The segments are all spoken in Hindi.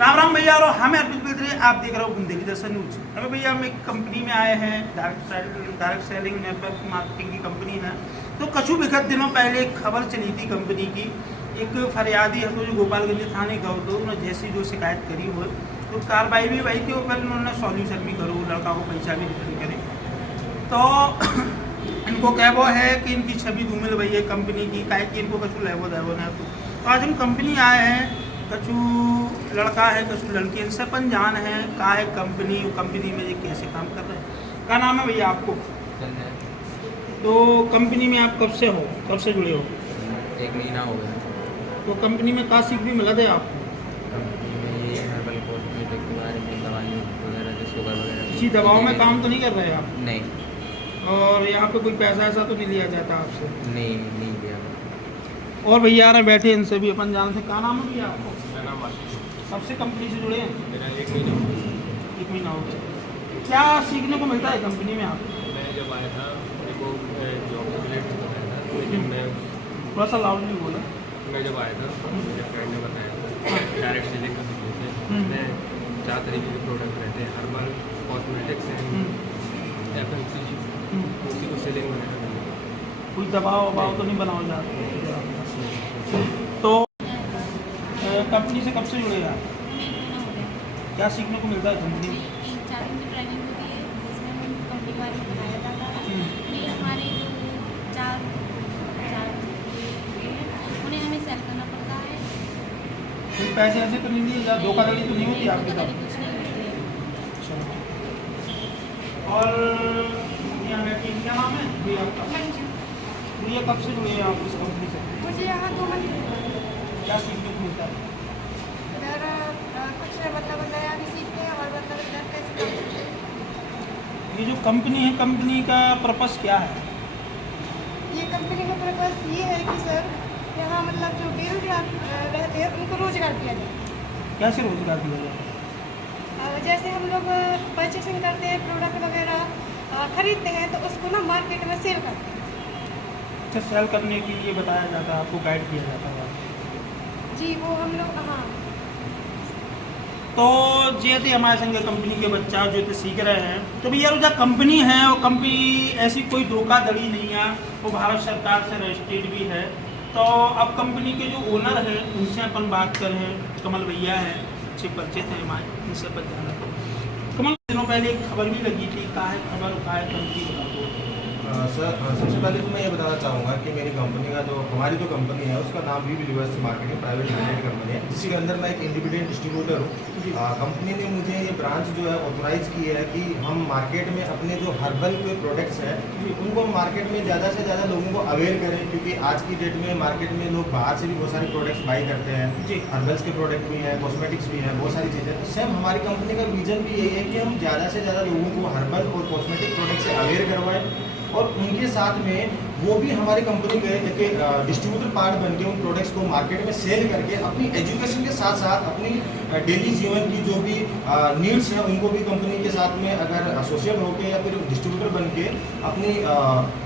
राम राम भैया, और हम अर्पित बिल्डर, आप देख रहे हो बुंदेली दर्शन न्यूज। अभी भैया हम एक कंपनी में आए हैं, डायरेक्ट सेलिंग नेटवर्क मार्केटिंग की कंपनी है। तो कछु विगत दिनों पहले एक खबर चली थी कंपनी की। एक फरियादी है तो जो गोपालगंज थाने गए तो उन्होंने जैसी जो शिकायत करी हो तो कार्रवाई भी वही थी, और फिर उन्होंने सॉल्यूशन भी करो, लड़का को पैसा भी रिटर्न करे। तो इनको क्या वो है कि इनकी छवि धूमिल भई है कंपनी की, काहे कि इनको कछु लेवो देवो ना। तो आज हम कंपनी आए हैं, कछु लड़का है कछु लड़की, इनसे पंजान है का है कंपनी में ये कैसे काम कर रहे हैं। क्या नाम है भैया आपको? तो कंपनी में आप कब से जुड़े हो? 1 महीना हो गया। तो कंपनी में का सीख भी मिला था आपको? कंपनी में ये हर्बल कॉस्मेटिक के बारे में दवाई वगैरह, जो शुगर वगैरह। किसी दवाओं में काम तो नहीं कर रहे आप? नहीं। और यहाँ पे कोई पैसा ऐसा तो नहीं लिया जाता आपसे? नहीं दिया। और भैया आ रहे बैठे, इनसे भी अपन जान से। क्या नाम है भैया आपको? मेरा नाम आशीष। कब से कंपनी से जुड़े हैं? मेरा 1 महीना हो गया। 1 महीना हो गया। क्या सीखने को मिलता है कंपनी में आप? मैं जब आया था मेरे को जॉब रिलेटेड बताया था, लेकिन मैं थोड़ा सा लाउडली बोला। मैं जब आया था मुझे फ्रेंड ने बताया था डायरेक्ट सेलिंग का बिजनेस है। इसमें 4 तरीके के प्रोडक्ट रहते हैं, हर्बल, कॉस्मेटिक्स हैं, FMCG, उसी को सेलिंग वगैरह करना है। कोई दबाव तो नहीं बनाओ जाते? तो कंपनी से कब से जुड़े आप? क्या सीखने को मिलता है कंपनी में? 3-4 दिन की ट्रेनिंग होती है जिसमें हम कंपनी के बारे में बताया जाता है। फिर हमारे जो चार उन्हें हमें सेल करना पड़ता है। कोई पैसे ऐसे तो नहीं दिए जा, धोखाधड़ी तो नहीं होती आपके साथ? कुछ नहीं होती है। और यहाँ बैठी, क्या नाम है भैया आपका? भैया कब से जुड़े हैं आप इस कंपनी से? मुझे यहाँ 2 महीने क्या सीखने को मिलता है? इधर कुछ मतलब नया भी सीखते हैं और मतलब इधर कैसे काम करते हैं। ये जो कंपनी है, कंपनी का पर्पस क्या है? ये कंपनी का पर्पस ये है कि सर यहाँ मतलब जो बेरोजगार रहते हैं उनको रोजगार दिया जाए। कैसे रोजगार दिया जाए? जैसे हम लोग परचेसिंग करते हैं, प्रोडक्ट वगैरह खरीदते हैं तो उसको ना मार्केट में सेल करते हैं। अच्छा, सेल करने के लिए बताया जाता है, आपको गाइड किया जाता है? जी वो हम लोग हाँ। तो जे थे हमारे संग कंपनी के बच्चा जो थे सीख रहे हैं। तो भैया जो कंपनी है वो कंपनी ऐसी कोई धोखाधड़ी नहीं है, वो भारत सरकार से रजिस्टर्ड भी है। तो अब कंपनी के जो ओनर है उनसे अपन बात करें। कमल भैया हैं, अच्छे परिचित हैं हमारे, इनसे अपन जाना तो कमल, दिनों पहले एक खबर भी लगी थी, का है खबर, का है कंपनी बता दो। सर सबसे पहले तो मैं ये बताना चाहूँगा कि मेरी कंपनी का जो हमारी जो कंपनी है उसका नाम भी universe marketing private limited company है, जिसके अंदर मैं एक इंडिपेंडेंट डिस्ट्रीब्यूटर हूँ। कंपनी ने मुझे ये ब्रांच जो है ऑथोराइज की है कि हम मार्केट में अपने जो हर्बल के प्रोडक्ट्स हैं उनको मार्केट में ज़्यादा से ज़्यादा लोगों को अवेयर करें, क्योंकि आज की डेट में मार्केट में लोग बाहर से भी बहुत सारे प्रोडक्ट्स बाई करते हैं। हर्बल्स के प्रोडक्ट भी हैं, कॉस्मेटिक्स भी हैं, बहुत सारी चीज़ें। तो सेम हमारी कंपनी का विजन भी यही है कि हम ज़्यादा से ज़्यादा लोगों को हर्बल और कॉस्मेटिक प्रोडक्ट से अवेयर करवाएं, और उनके साथ में वो भी हमारी कंपनी के एक डिस्ट्रीब्यूटर पार्ट बन के उन प्रोडक्ट्स को मार्केट में सेल करके अपनी एजुकेशन के साथ साथ अपनी डेली जीवन की जो भी नीड्स हैं उनको भी कंपनी के साथ में अगर एसोसिएट होकर या फिर डिस्ट्रीब्यूटर बन के अपनी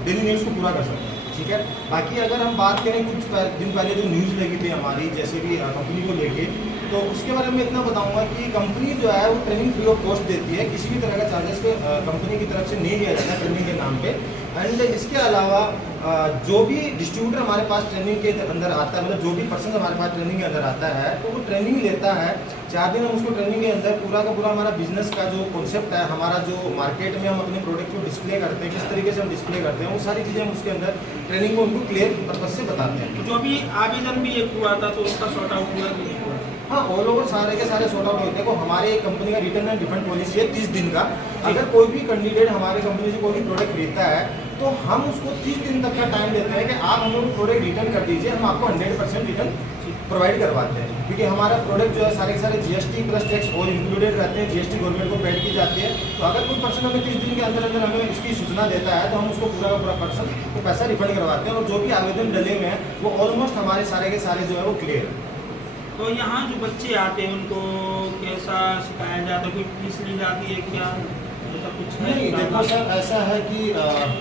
डेली नीड्स को पूरा कर सकते हैं। ठीक है। बाकी अगर हम बात करें कुछ दिन पहले जो न्यूज़ लगी थी हमारी जैसे भी कंपनी को लेके, तो उसके बारे में इतना बताऊंगा कि कंपनी जो है वो ट्रेनिंग फ्री ऑफ कॉस्ट देती है, किसी भी तरह का चार्जेस पे कंपनी की तरफ से नहीं लिया जाता ट्रेनिंग के नाम पे। एंड इसके अलावा जो भी डिस्ट्रीब्यूटर हमारे पास ट्रेनिंग के अंदर आता है, मतलब जो भी पर्सन हमारे पास ट्रेनिंग के अंदर आता है तो वो ट्रेनिंग लेता है 4 दिन। हम उसको ट्रेनिंग के अंदर पूरा का पूरा हमारा बिजनेस का जो कॉन्सेप्ट है, हमारा जो मार्केट में हम अपने प्रोडक्ट को डिस्प्ले करते हैं, किस तरीके से हम डिस्प्ले करते हैं, वो सारी चीज़ें हम उसके अंदर ट्रेनिंग को उनको क्लियर पर्पज से बताते हैं। जो अभी आवेदन भी एक हुआ था तो उसका सॉर्ट आउट हुआ कि नहीं हुआ? हाँ, ऑल ओवर सारे के सारे सॉर्ट आउट होते हैं। हमारे कंपनी का रिटर्न एंड रिफंड पॉलिसी है 30 दिन का। अगर कोई भी कैंडिडेट हमारे कंपनी से कोई भी प्रोडक्ट खरीदता है तो हम उसको 30 दिन तक का टाइम देते हैं कि आप हम लोग प्रोडक्ट रिटर्न कर दीजिए, हम आपको 100% रिटर्न प्रोवाइड करवाते हैं। क्योंकि हमारा प्रोडक्ट जो है सारे के सारे GST प्लस टैक्स और इंक्लूडेड रहते हैं, GST गवर्नमेंट को पेड की जाती है। तो अगर कोई पर्सन हमें 30 दिन के अंदर अंदर हमें इसकी सूचना देता है तो हम उसको पूरा का पूरा पर्सन को पैसा रिफंड करवाते हैं, और जो भी आवेदन डले हुए हैं वो ऑलमोस्ट हमारे सारे के सारे जो है वो क्लियर है। तो यहाँ जो बच्चे आते हैं उनको कैसा सिखाया जाता है? कोई फीस ली जाती है क्या? जैसा कुछ है? नहीं देखो सर, ऐसा है कि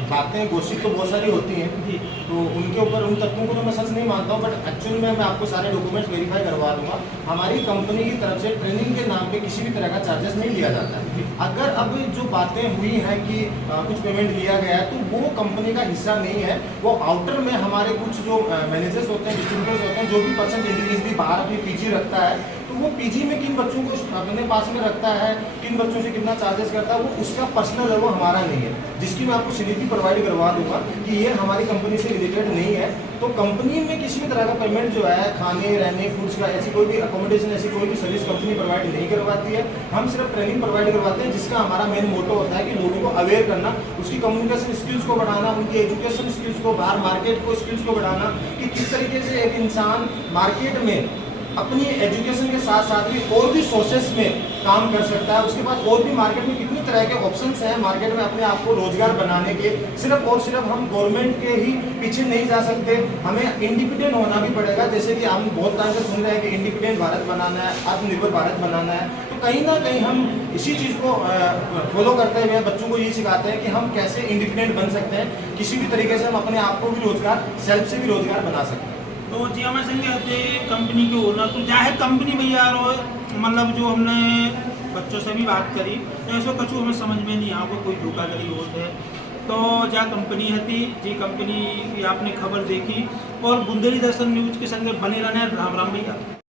बातें गोष्ठी तो बहुत सारी होती हैं, जी तो उनके ऊपर उन तत्वों को तो मैं सच नहीं मानता हूँ, बट एक्चुअल में मैं आपको सारे डॉक्यूमेंट्स वेरीफाई करवा दूंगा। हमारी कंपनी की तरफ से ट्रेनिंग के नाम पे किसी भी तरह का चार्जेस नहीं लिया जाता है। अगर अब जो बातें हुई हैं कि कुछ पेमेंट लिया गया है, तो वो कंपनी का हिस्सा नहीं है। वो आउटर में हमारे कुछ जो मैनेजर्स होते हैं, डिस्ट्रीब्यूटर्स होते हैं, जो भी पर्सन इंडिविजुअली बाहर अपनी पीजी रखता है, तो वो पीजी में किन बच्चों को अपने पास में रखता है, किन बच्चों से कितना चार्जेस करता है, वो उसका पर्सनल है, वो हमारा नहीं है, जिसकी मैं आपको स्लिप प्रोवाइड करवा दूंगा कि ये हमारी कंपनी से रिलेटेड नहीं है। तो कंपनी में किसी भी तरह का पेमेंट जो है खाने रहने फूड्स का, ऐसी कोई भी अकोमोडेशन, ऐसी कोई भी सर्विस कंपनी प्रोवाइड नहीं करवाती है। हम सिर्फ ट्रेनिंग प्रोवाइड करवाते हैं, जिसका हमारा मेन मोटो होता है कि लोगों को अवेयर करना, उसकी कम्युनिकेशन स्किल्स को बढ़ाना, उनकी एजुकेशन स्किल्स को, बाहर मार्केट को स्किल्स को बढ़ाना, कि किस तरीके से एक इंसान मार्केट में अपनी एजुकेशन के साथ साथ भी और भी सोर्सेस में काम कर सकता है। उसके बाद और भी मार्केट में कितनी तरह के ऑप्शंस हैं मार्केट में अपने आप को रोजगार बनाने के। सिर्फ और सिर्फ हम गवर्नमेंट के ही पीछे नहीं जा सकते, हमें इंडिपेंडेंट होना भी पड़ेगा। जैसे कि हम बहुत टाइम से सुन रहे हैं कि इंडिपेंडेंट भारत बनाना है, आत्मनिर्भर भारत बनाना है, तो कहीं ना कहीं हम इसी चीज़ को फॉलो करते हुए बच्चों को ये सिखाते हैं कि हम कैसे इंडिपेंडेंट बन सकते हैं, किसी भी तरीके से हम अपने आप को भी रोजगार, सेल्फ से भी रोजगार बना सकते हैं। तो जी हमारे संगे कंपनी के ओनर तो जाहे कंपनी भैया मतलब जो हमने बच्चों से भी बात करी, तो ऐसा कुछ हमें समझ में नहीं आया कोई धोखाधड़ी होती है। तो जा कंपनी हती जी कंपनी की आपने खबर देखी, और बुंदेली दर्शन न्यूज के संगे बने रहने। राम राम भैया।